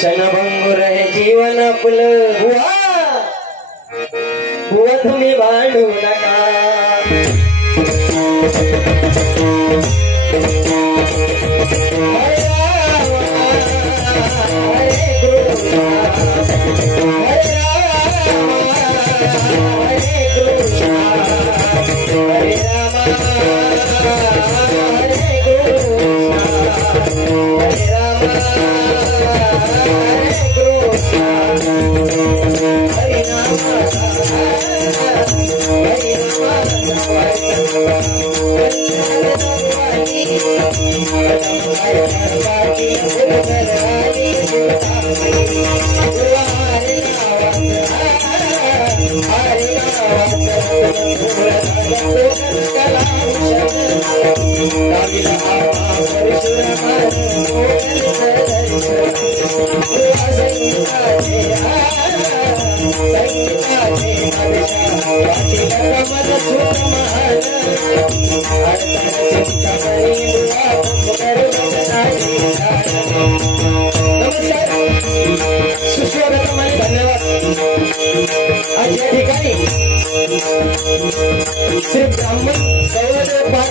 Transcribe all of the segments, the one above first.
क्षणभंगुर हे जीवन आपलं हुआ तुम्ही भांडू नका नमस्कार। आज या ठिकाणी श्री ब्राह्मण गौरदेव पार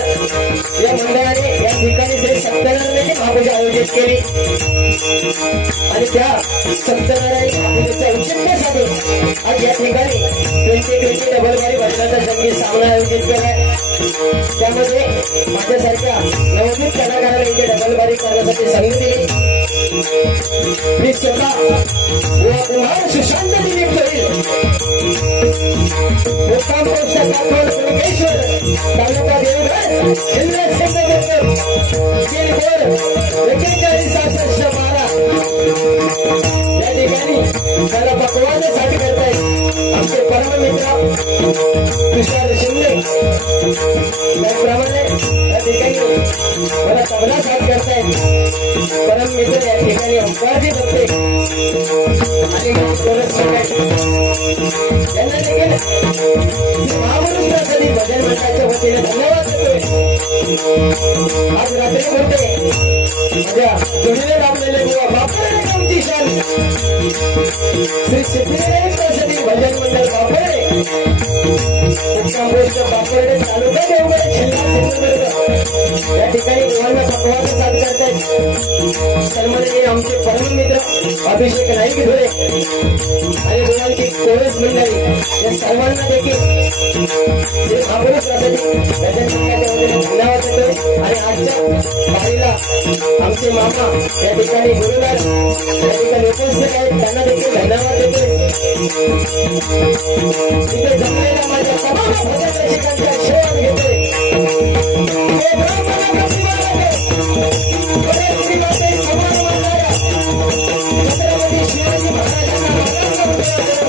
या मंडळाने या ठिकाणी श्री सत्यनारायणाची महापूजा आयोजित केली आणि त्या सत्यनारायण महापूजेच्या औचित्यासाठी आज या ठिकाणी 2020 डबलबारी भजनाचा संगीत सामना आयोजित केलाय। त्यामध्ये माझ्यासारख्या नवोदित कलाकारांना इथे डबलबारी करण्यासाठी संधी दिली। मी स्वतः कुमार सुशांत दिलीप होईल मुक्काम पोस्ट काकोड कुणकेश्वर तालुका देवघर जिल्हा सिंधुदुर्ग पिनकोड 416112 या ठिकाणी त्याला पकवानासाठी करतायत आमचे परममित्र तुषार शिंदे। त्याचप्रमाणे या ठिकाणी मला तबला साथ करतायत परममित्र या ठिकाणी ओंकारजी दत्ते आणि यांना देखील महापुरुषासाठी भजन मंडळाच्या वतीने धन्यवाद देतोय। आज रात्री होते माझ्या जोडीने लाभलेले बुवा बापरे आमची शान श्री सिद्धिविनायकासाठी भजन मंडळ बापरे मुक्काम पोस्ट बापरे तालुका देवगड जिल्हा सिंधुदुर्ग या ठिकाणी बुवांना पकवाना साथ करतायत। सन्माननीय आमचे परममित्र अभिषेक नाईक धुळे आणि बुवांची कोरस मंडळी या सर्वांना देखील महापुरुषासाठी भजन मंडळाच्या वतीने धन्यवाद देतोय। आणि आजच्या बारीला आमचे मामा या ठिकाणी गुरुदार या ठिकाणी उपस्थित आहेत त्यांना देखील धन्यवाद देतोय। तिथे जमलेल्या माझ्या तमाम भजन रसिकांचा आशीर्वाद घेतोय। छत्रपती शिवाजी महाराजांना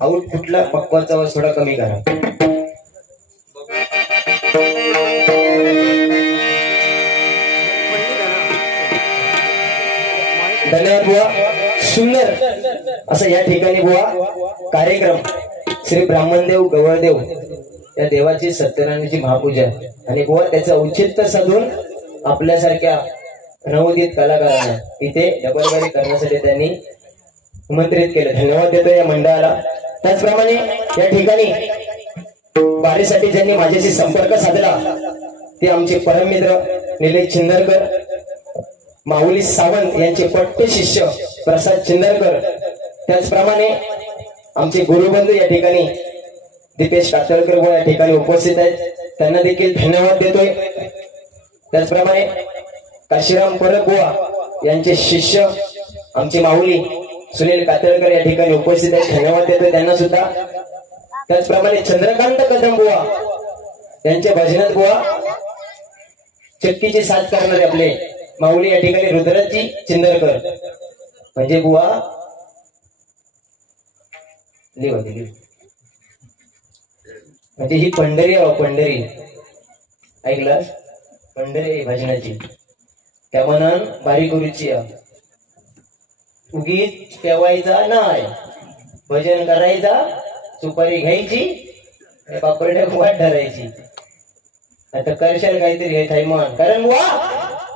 आउटपुटला पक्वाचा आवाज थोडा कमी करा। धन्यवाद बुवा। सुंदर असं या ठिकाणी बुवा कार्यक्रम श्री ब्राह्मणदेव गवळदेव या देवाची सत्यनारायणाची महापूजा आणि बुवा त्याचं औचित्य साधून आपल्यासारख्या नवोदित कलाकारांना इथे डबलबारी करण्यासाठी त्यांनी आमंत्रित केलं। धन्यवाद देतो या मंडळाला। त्याचप्रमाणे या ठिकाणी बारीसाठी ज्यांनी माझ्याशी संपर्क साधला ते आमचे परममित्र निलेश चिंदरकर, माऊली सावंत यांचे पट्टे शिष्य प्रसाद चिंदरकर, त्याचप्रमाणे आमचे गुरुबंधू या ठिकाणी दीपेश कातळकर व या ठिकाणी उपस्थित आहेत त्यांना देखील धन्यवाद देतोय। त्याचप्रमाणे काशीराम परब बुवा यांचे शिष्य आमचे माऊली सुनील कातळकर या ठिकाणी उपस्थित आहेत धन्यवाद देतोय त्यांना सुद्धा। त्याचप्रमाणे चंद्रकांत कदम बुवा यांच्या भजनात बुवा चक्कीची साथ करणारे आपले माऊली या ठिकाणी रुद्रजी चिंदरकर म्हणजे बुवा म्हणजे ही पंढरी आहे पंढरी ऐकलं पंढरी भजनाची त्या मनान बारी गुरुची उगीच पेवायचा नाही भजन करायचा सुपारी घ्यायची पापड्या वाट धरायची आता करशाल काहीतरी हे थायमान कारण वा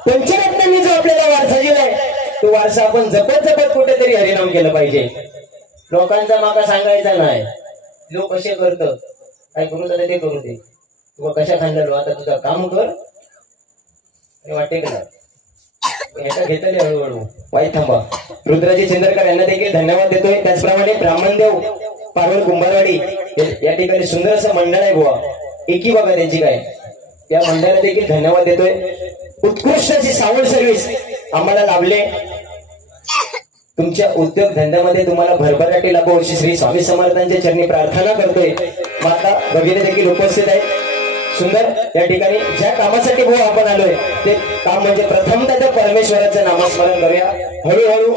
पंचरत्नांनी जो आपल्याला वारसा दिलाय तो वारसा आपण जपत जपत कुठेतरी हरिनाम केलं पाहिजे. लोकांचा माका सांगायचा नाही. लोक कसे करत काय करू जाते ते करू दे. तुला कशा खाल्लेलो आता तुझं काम कर वाटते का ह्याचा घेतले हळूहळू. वाईट थांबा. रुद्राजी चिंदरकर यांना देखील धन्यवाद देतोय. त्याचप्रमाणे ब्राह्मणदेव पारवल कुंभारवाडी या ठिकाणी सुंदर असं मंडळ आहे बुवा. एकी बघा त्यांची काय. या मंडळाला देखील धन्यवाद देतोय. उत्कृष्ट अशी सावळ सर्व्हिस आम्हाला लाभले. तुमच्या उद्योग धंद्यामध्ये तुम्हाला भरभराटी लाभो अशी श्री स्वामी समर्थांच्या चरणी प्रार्थना करतोय. माता भगिनी देखील उपस्थित आहेत. सुंदर या ठिकाणी ज्या कामासाठी भाऊ आपण आलोय ते काम म्हणजे प्रथमतः त्या परमेश्वराचं नामस्मरण करूया. हळूहळू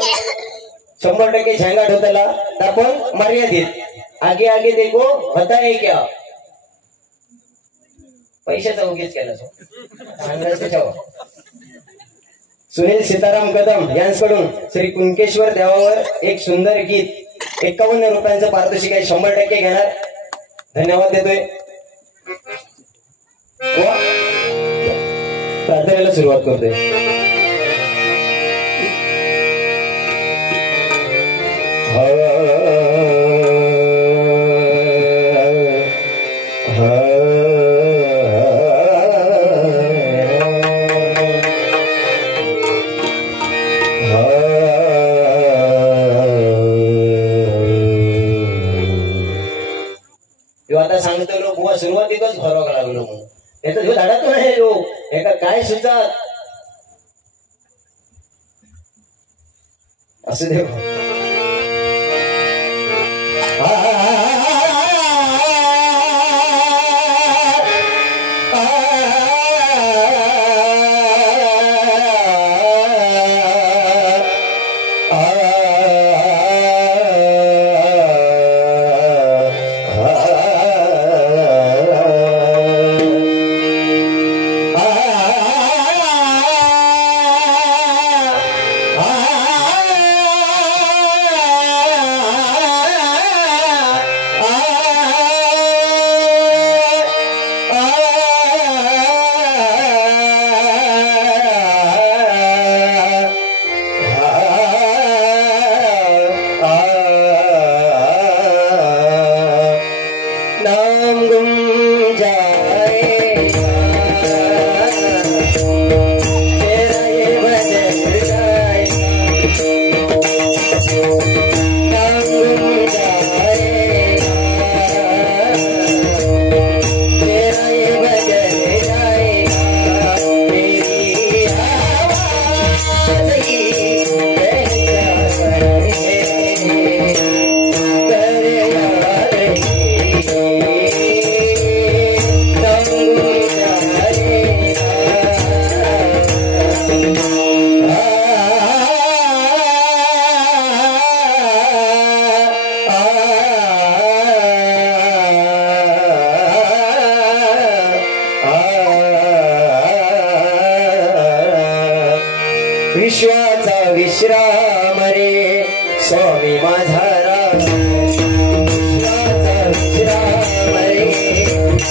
100% झंगाट होताला आपण मर्यादित आगे आगे देखो होता है क्या पैशाचा उगीच केला सांगायचं. सुनील सीताराम कदम यांच्याकडून श्री कुणकेश्वर देवावर एक सुंदर गीत 51 रुपयांचं पारितोषिक आहे. 100% घेणार. धन्यवाद देतोय. प्रार्थनेला सुरुवात करतोय. आता सांगतो लोक बुवा सुरुवातीतच भरावं लागलो म्हणून याचा जो धाडा तो नाही लोक एका काय सुचत असू दे. विश्वाचा विश्राम रे स्वामी माझा राम. विश्वाचा विश्राम रे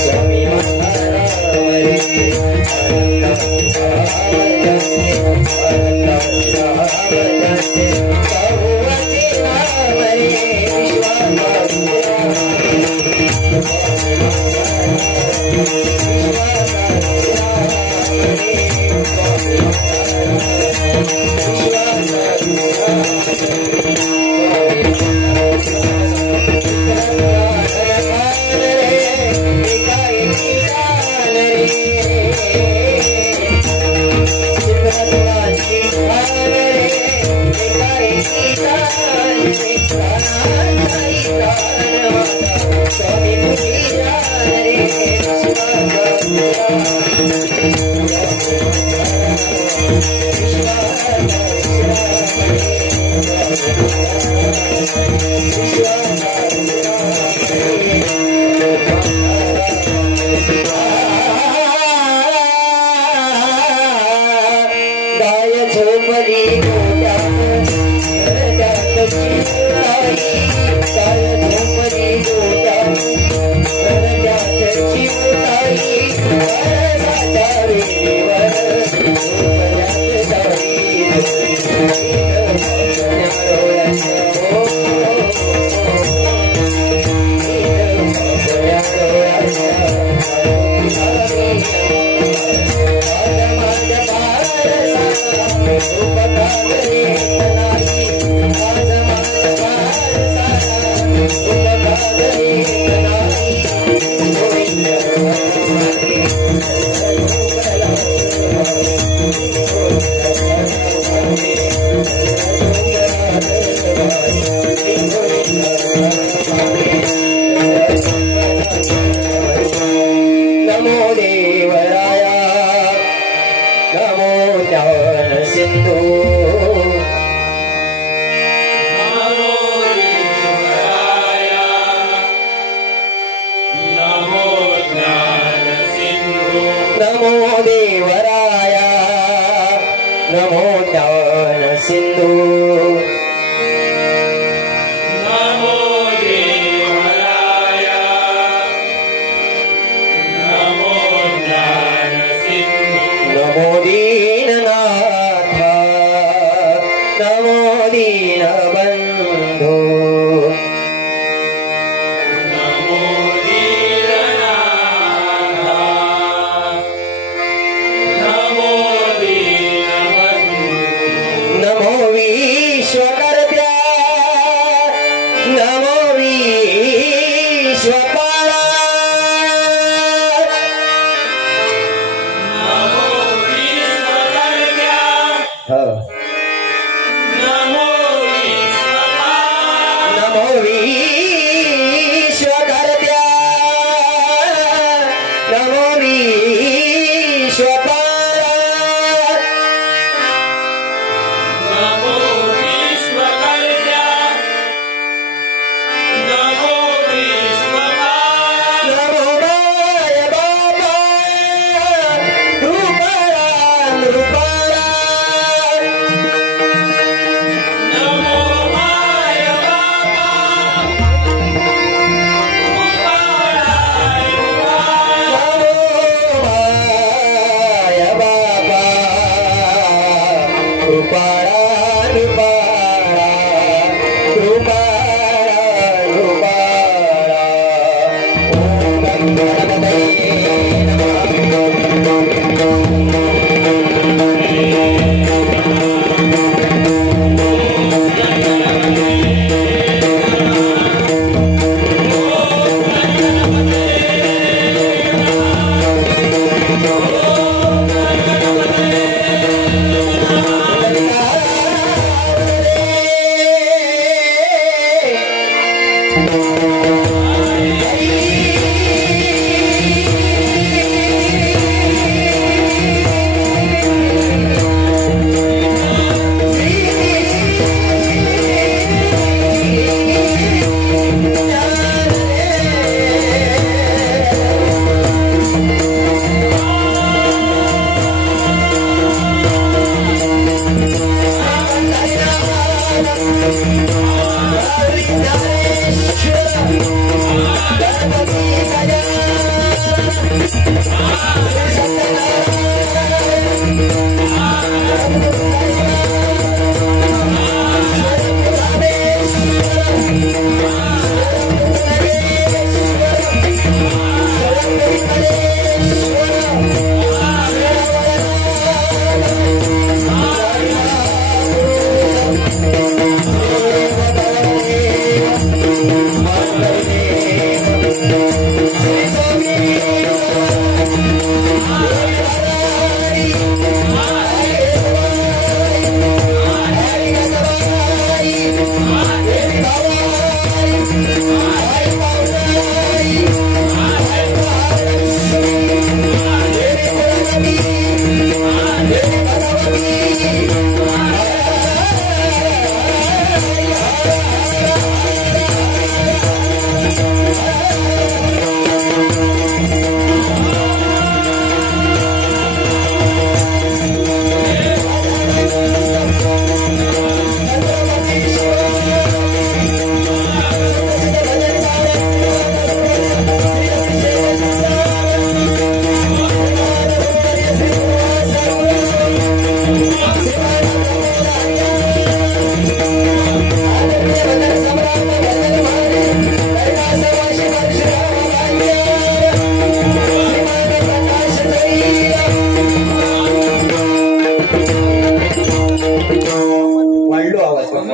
स्वामी माझा राम रे. Thank you.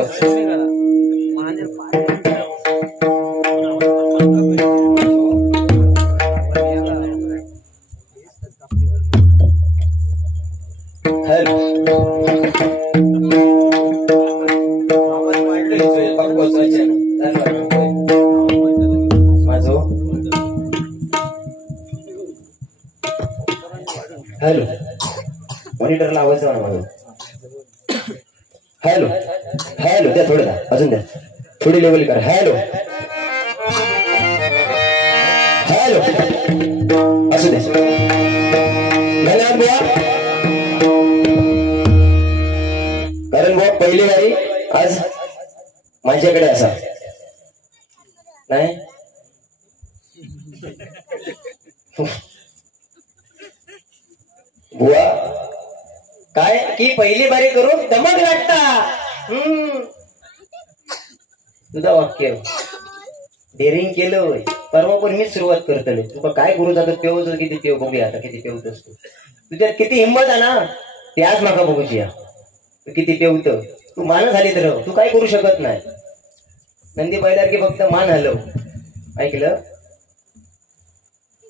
हॅलो मॉनिटरला आवाज द्या म्हणून. हॅलो हॅलो द्या थोडं द्या अजून द्या थोडी लेवल करा. हॅलो हॅलो असू द्या. धन्यवाद बुवा. कारण बुवा पहिली वारी आज माझ्याकडे असा नाही बुवा काय की पहिली बारी करून दमक लागता. तुझं वाक्य डेअरिंग केलं होय. परवा पण मीच सुरुवात करतले. तुका काय करू जातो पेवत किती पेव बघूया आता किती पेवत असतो. तुझ्यात किती हिंमत आहे ना ते आज माका बघूची या किती पेवत. तू मान झाली तर तू काय करू शकत नाही. नंदी पहिल्यार की फक्त मान हलव. ऐकलं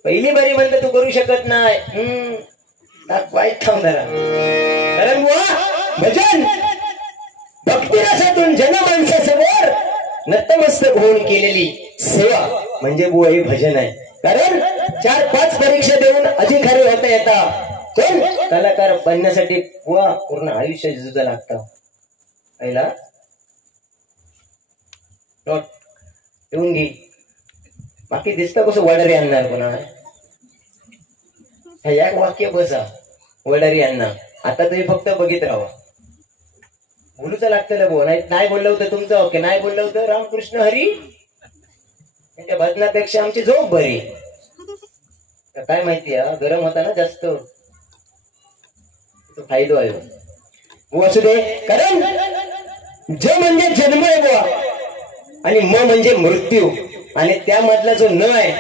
पहिली बारी म्हणतं तू करू शकत नाही. वाईट थांब जरा. कारण बुवा भजन भक्ती रसातून जनमानसासमोर नतमस्तक होऊन केलेली सेवा म्हणजे बुवा हे भजन आहे. कारण 4-5 परीक्षा देऊन अधिकारी होता येता. पण कलाकार बनण्यासाठी बुवा पूर्ण आयुष्य झुजा लागतं. पहिला नोट ठेवून घे. बाकी दिसतं कसं वडारी आणणार पुन्हा एक वाक्य बसा वडारी अण्णा. आता तुम्ही फक्त बघित राहा. बोलूच लागतं बुवा. नाही बोललं होतं तुमचं ओके नाही बोललं होतं रामकृष्ण हरी त्या भजनापेक्षा आमची झोप बरी. काय माहिती गरम होता ना जास्त तो फायदो आहे बुवा. असू दे. कारण ज म्हणजे जन्म आहे बुवा आणि म म्हणजे मृत्यू आणि त्यामधला जो न आहे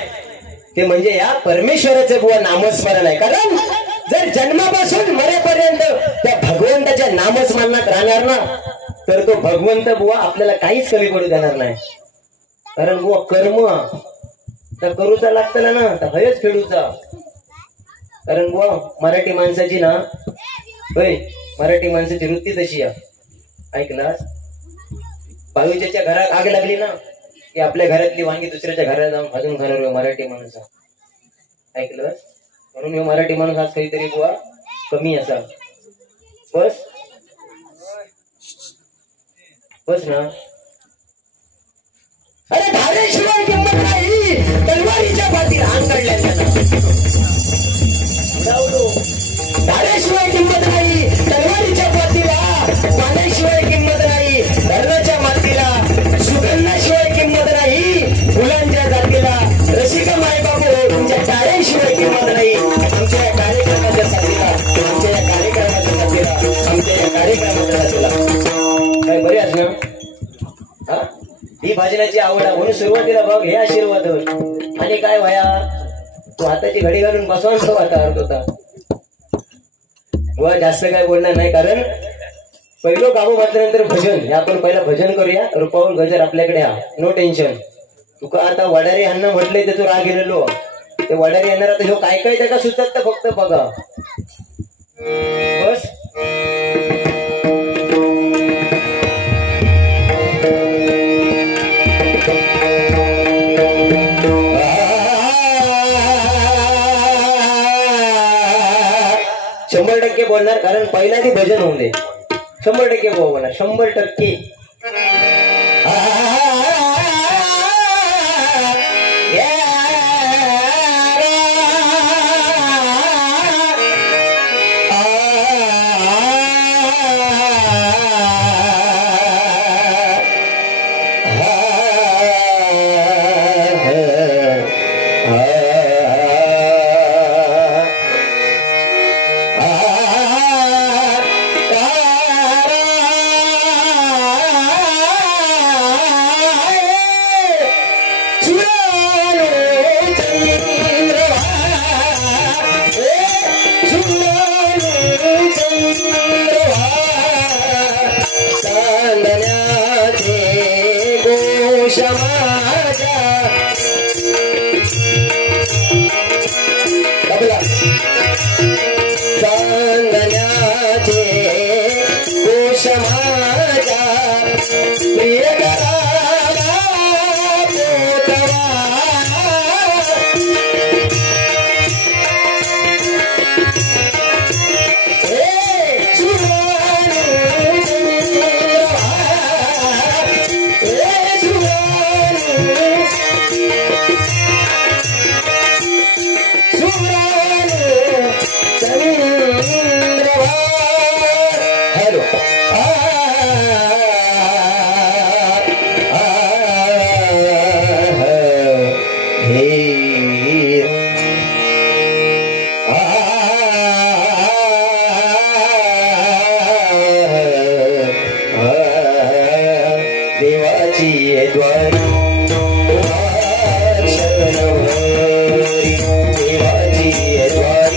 ते म्हणजे या परमेश्वराचे बुवा नामस्मरण आहे. कारण जर जन्मापासून मरेपर्यंत त्या भगवंताच्या नामस्मरणात राहणार ना तर तो भगवंत बुवा आपल्याला काहीच कमी पडू देणार नाही. कारण बुवा कर्म तर करूचा लागतं ना तर भयच फेडूचा. कारण बुवा मराठी माणसाची ना होय मराठी माणसाची वृत्ती तशी आहे. ऐकलास बाळूच्या घरात आग लागली ना की आपल्या घरातली वांगी दुसऱ्याच्या घरात जाऊन अजून घरावर मराठी माणूस. ऐकलं म्हणून हे मराठी माणूस आज काहीतरी बुवा कमी असा. बस बस ना. अरे धारेशिवाय किंमत नाही तलवारीच्या पाठीला अंग काढल्या. धारेशिवाय किंमत नाही तलवारीच्या पाठीला. पाण्याशिवाय किंमत नाही धरणाच्या मातीला. सुगंधाशिवाय किंमत नाही फुलांच्या जातीला. रसिका माय बाबू तुमच्या टाळ्याशिवाय किंमत नाही. आमच्या या कार्यक्रमाच्या साथीला आमच्या या कार्यक्रमाच्या साथीला आमच्या या कार्यक्रमाच्या साथीला काय बरे आज ना. हा ही भजनाची आवड म्हणून सुरुवातीला बघ हे आशीर्वाद आणि काय वया तू हाताची घडी घालून बसवान तो वातावरण होता. बुवा जास्त काय बोलणार नाही. कारण पहिलं काबू मात्रनंतर भजन हे आपण पहिला भजन करूया. रुपावून गजर आपल्याकडे हा नो टेन्शन. तुका आता वडारी अण्णा म्हटलंय त्याचं राग गेलेलो ते वडारी येणार. आता ह्यो काय काय त्याला सुचत तर फक्त बघा बस. शंभर टक्के बोलणार कारण पहिला ती भजन होऊन दे. 100% बोलणार 100%. चलो देवाची द्वारी देवाची द्वारी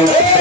Hey!